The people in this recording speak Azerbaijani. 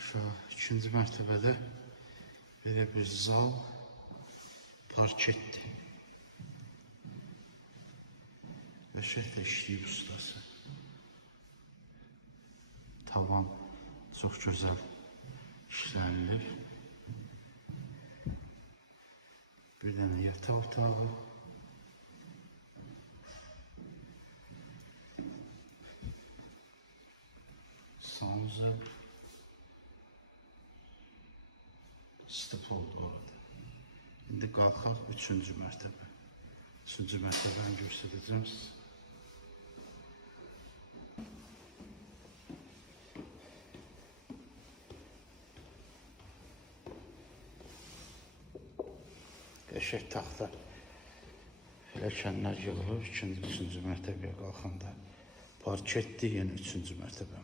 Aşağı ikinci mərtəbədə belə bir zal, parketdir. Qəşənglə işləyib ustası. Tavan çox gözəl işlənilib. Bir dənə yataq otağı. Sanuzel. Stıp oldu orada. İndi qalxaq 3-cü mərtəbə. 3-cü mərtəbəni göstərəcəm sizə. Qəşəng taxta pilləkənlər yığılıb 2-ci, 3-cü mərtəbəyə qalxanda parketdir, yenə 3-cü mərtəbə.